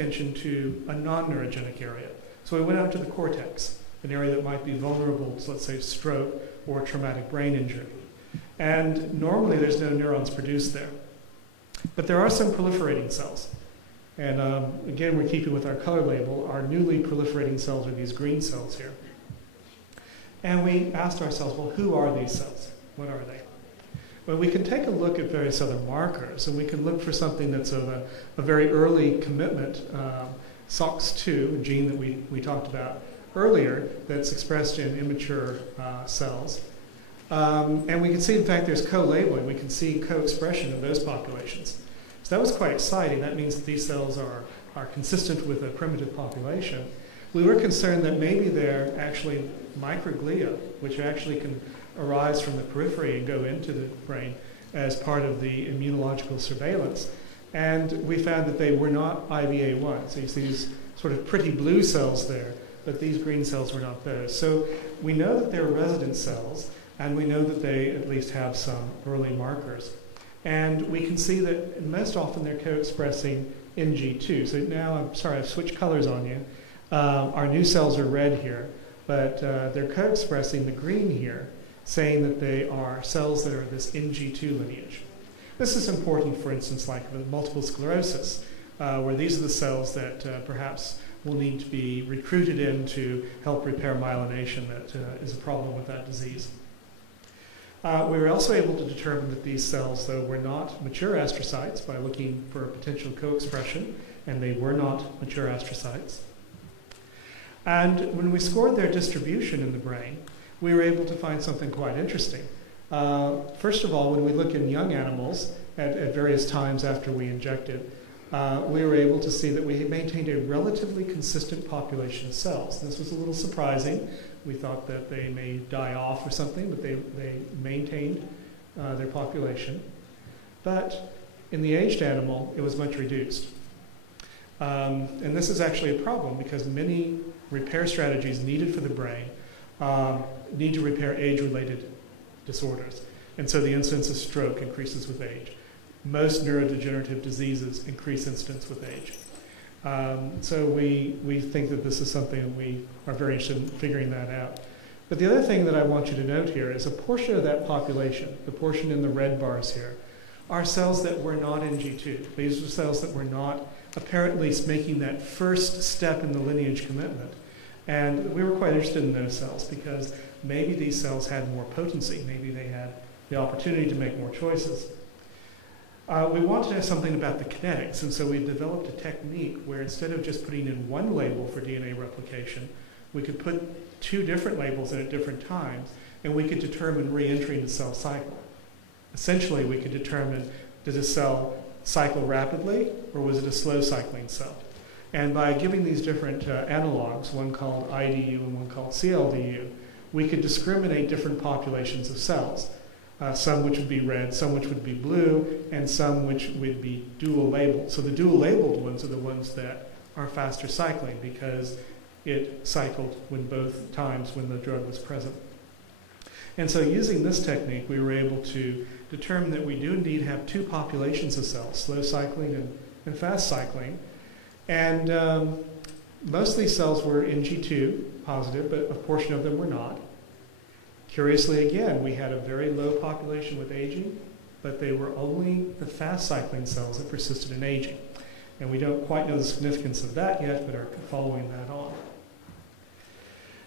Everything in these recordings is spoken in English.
attention to a non-neurogenic area. So we went out to the cortex, an area that might be vulnerable to, let's say, stroke or traumatic brain injury. And normally there's no neurons produced there. But there are some proliferating cells. And again, we're keeping with our color label. Our newly proliferating cells are these green cells here. And we asked ourselves, well, who are these cells? What are they? Well, we can take a look at various other markers, and we can look for something that's of a very early commitment, SOX2, a gene that we talked about earlier, that's expressed in immature cells. And we can see, in fact, there's co-labeling. We can see co-expression of those populations. So that was quite exciting. That means that these cells are consistent with a primitive population. We were concerned that maybe they're actually microglia, which actually can arise from the periphery and go into the brain as part of the immunological surveillance. And we found that they were not IBA1. So you see these sort of pretty blue cells there, but these green cells were not those. So we know that they're resident cells, and we know that they at least have some early markers. And we can see that most often they're co-expressing NG2. So now, I'm sorry, I've switched colors on you. Our new cells are red here, but they're co-expressing the green here, saying that they are cells that are this NG2 lineage. This is important, for instance, like with multiple sclerosis, where these are the cells that perhaps will need to be recruited in to help repair myelination that is a problem with that disease. We were also able to determine that these cells, though, were not mature astrocytes by looking for potential co-expression, and they were not mature astrocytes. And when we scored their distribution in the brain, we were able to find something quite interesting. First of all, when we look in young animals at various times after we injected, we were able to see that we had maintained a relatively consistent population of cells. This was a little surprising. We thought that they may die off or something, but they maintained their population. But in the aged animal, it was much reduced. And this is actually a problem because many repair strategies needed for the brain need to repair age-related disorders. And so the incidence of stroke increases with age. Most neurodegenerative diseases increase incidence with age. So we think that this is something that we are very interested in figuring that out. But the other thing that I want you to note here is a portion of that population, the portion in the red bars here, are cells that were not NG2. These are cells that were not apparently making that first step in the lineage commitment. And we were quite interested in those cells because maybe these cells had more potency. Maybe they had the opportunity to make more choices. We wanted to know something about the kinetics, and so we developed a technique where instead of just putting in one label for DNA replication, we could put two different labels in at different times, and we could determine re-entry in the cell cycle. Essentially, we could determine, did a cell cycle rapidly, or was it a slow cycling cell? And by giving these different analogs, one called IDU and one called CLDU, we could discriminate different populations of cells. Some which would be red, some which would be blue, and some which would be dual labeled. So the dual labeled ones are the ones that are faster cycling because it cycled when both times when the drug was present. And so using this technique, we were able to determine that we do indeed have two populations of cells, slow cycling and fast cycling. And most of these cells were NG2 positive, but a portion of them were not. Curiously, again, we had a very low population with aging, but they were only the fast cycling cells that persisted in aging. And we don't quite know the significance of that yet, but are following that on.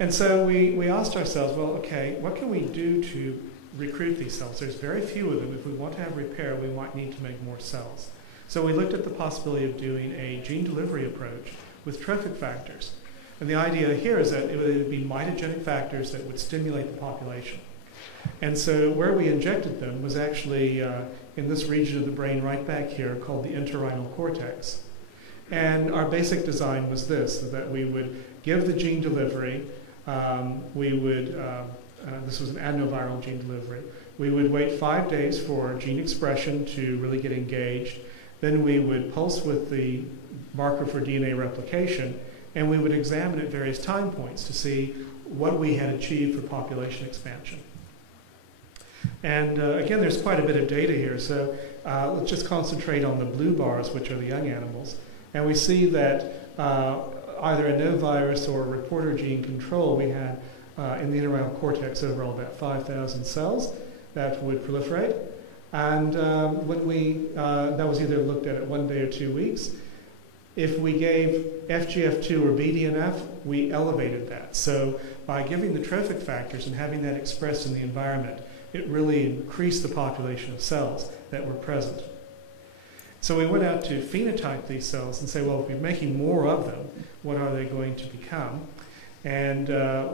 And so we asked ourselves, well, okay, what can we do to recruit these cells? There's very few of them. If we want to have repair, we might need to make more cells. So we looked at the possibility of doing a gene delivery approach with trophic factors. And the idea here is that it would be mitogenic factors that would stimulate the population. And so where we injected them was actually in this region of the brain right back here called the entorhinal cortex. And our basic design was this, that we would give the gene delivery. This was an adenoviral gene delivery. We would wait 5 days for gene expression to really get engaged. Then we would pulse with the marker for DNA replication, and we would examine at various time points to see what we had achieved for population expansion. And again, there's quite a bit of data here, so let's just concentrate on the blue bars, which are the young animals. And we see that either a no virus or a reporter gene control, we had in the intrarenal cortex overall about 5,000 cells that would proliferate. And when that was either looked at 1 day or 2 weeks. If we gave FGF2 or BDNF, we elevated that. So by giving the trophic factors and having that expressed in the environment, it really increased the population of cells that were present. So we went out to phenotype these cells and say, well, if we're making more of them, what are they going to become? And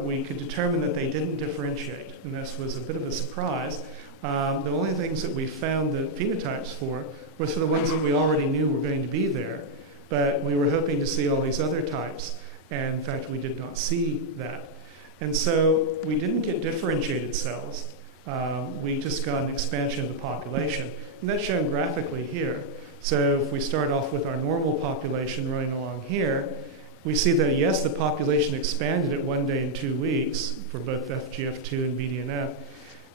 we could determine that they didn't differentiate. And this was a bit of a surprise. The only things that we found the phenotypes for was for the ones that we already knew were going to be there. But we were hoping to see all these other types, and in fact we did not see that. And so we didn't get differentiated cells. We just got an expansion of the population. And that's shown graphically here. So if we start off with our normal population running along here, we see that yes, the population expanded at 1 day and 2 weeks for both FGF2 and BDNF,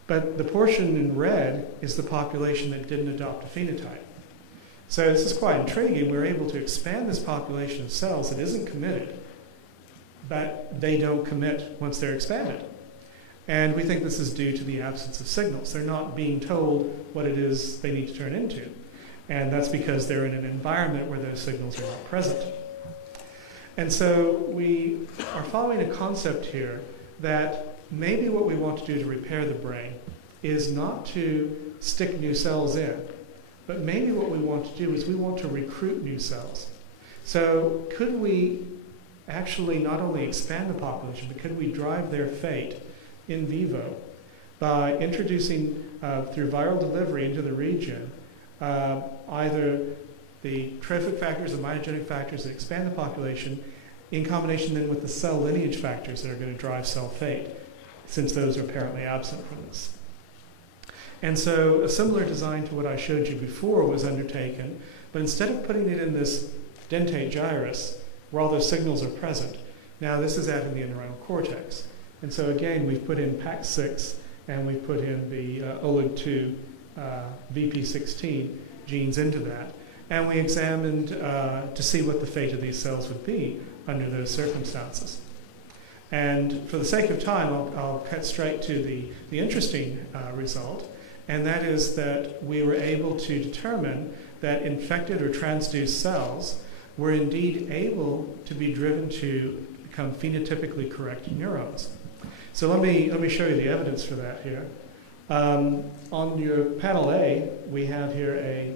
but the portion in red is the population that didn't adopt a phenotype. So this is quite intriguing. We're able to expand this population of cells that isn't committed, but they don't commit once they're expanded. And we think this is due to the absence of signals. They're not being told what it is they need to turn into. And that's because they're in an environment where those signals are not present. And so we are following a concept here that maybe what we want to do to repair the brain is not to stick new cells in, but maybe what we want to do is we want to recruit new cells. So could we actually not only expand the population, but could we drive their fate in vivo by introducing through viral delivery into the region either the trophic factors and myogenic factors that expand the population in combination then with the cell lineage factors that are going to drive cell fate, since those are apparently absent from this. And so a similar design to what I showed you before was undertaken, but instead of putting it in this dentate gyrus, where all those signals are present, now this is out in the intrarenal cortex. And so again, we've put in PAX6 and we put in the OLIG2 VP16 genes into that. And we examined to see what the fate of these cells would be under those circumstances. And for the sake of time, I'll cut straight to the interesting result. And that is that we were able to determine that infected or transduced cells were indeed able to be driven to become phenotypically correct neurons. So let me show you the evidence for that here. On your panel A, we have here a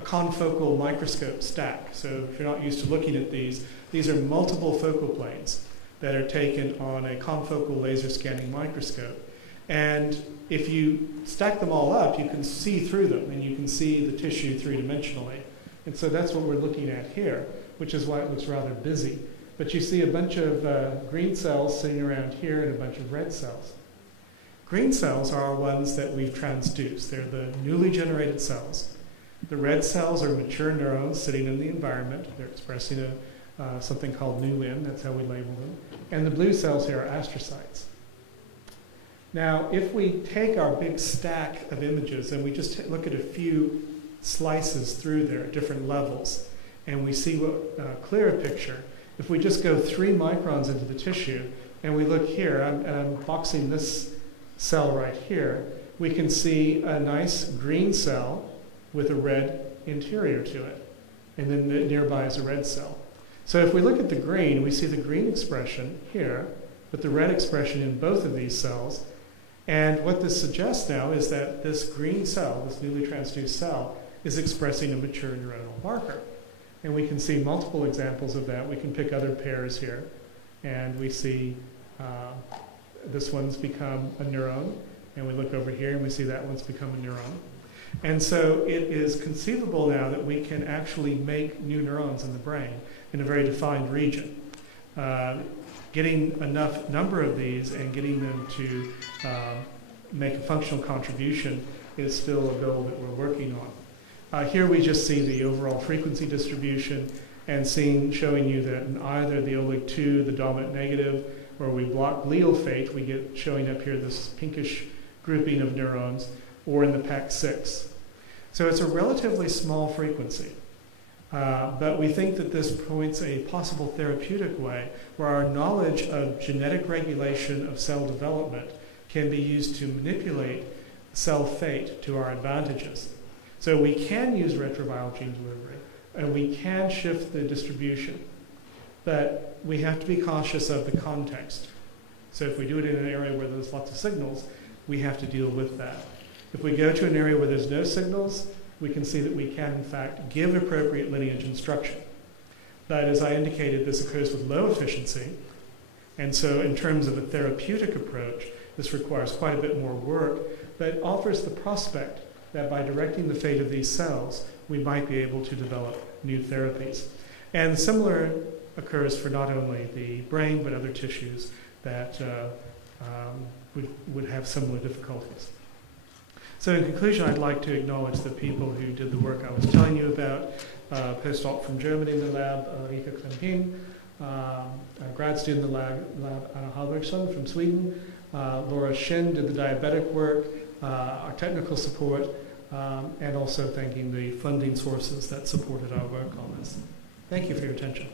confocal microscope stack. So if you're not used to looking at these are multiple focal planes that are taken on a confocal laser scanning microscope. And if you stack them all up, you can see through them, and you can see the tissue three-dimensionally. And so that's what we're looking at here, which is why it looks rather busy. But you see a bunch of green cells sitting around here and a bunch of red cells. Green cells are ones that we've transduced. They're the newly generated cells. The red cells are mature neurons sitting in the environment. They're expressing something called new-in, that's how we label them. And the blue cells here are astrocytes. Now, if we take our big stack of images and we just look at a few slices through there at different levels, and we see what clearer picture, if we just go 3 microns into the tissue, and we look here, I'm boxing this cell right here, we can see a nice green cell with a red interior to it. And then nearby is a red cell. So if we look at the green, we see the green expression here, with the red expression in both of these cells. And what this suggests now is that this green cell, this newly transduced cell, is expressing a mature neuronal marker. And we can see multiple examples of that. We can pick other pairs here. And we see this one's become a neuron. And we look over here and we see that one's become a neuron. And so it is conceivable now that we can actually make new neurons in the brain in a very defined region. Getting enough number of these and getting them to make a functional contribution is still a goal that we're working on. Here we just see the overall frequency distribution and showing you that in either the OLIG2, the dominant negative, where we block glial fate, we get showing up here this pinkish grouping of neurons, or in the PAX6. So it's a relatively small frequency. But we think that this points a possible therapeutic way where our knowledge of genetic regulation of cell development can be used to manipulate cell fate to our advantages. So we can use retroviral gene delivery, and we can shift the distribution, but we have to be cautious of the context. So if we do it in an area where there's lots of signals, we have to deal with that. If we go to an area where there's no signals, we can see that we can, in fact, give appropriate lineage instruction. But as I indicated, this occurs with low efficiency, and so in terms of a therapeutic approach, this requires quite a bit more work, but offers the prospect that by directing the fate of these cells, we might be able to develop new therapies. And similar occurs for not only the brain, but other tissues that would have similar difficulties. So in conclusion, I'd like to acknowledge the people who did the work I was telling you about. Postdoc from Germany in the lab, Rika Klemkin, a grad student in the lab, Anna Halbergsson from Sweden. Laura Shin did the diabetic work, our technical support, and also thanking the funding sources that supported our work on this. Thank you for your attention.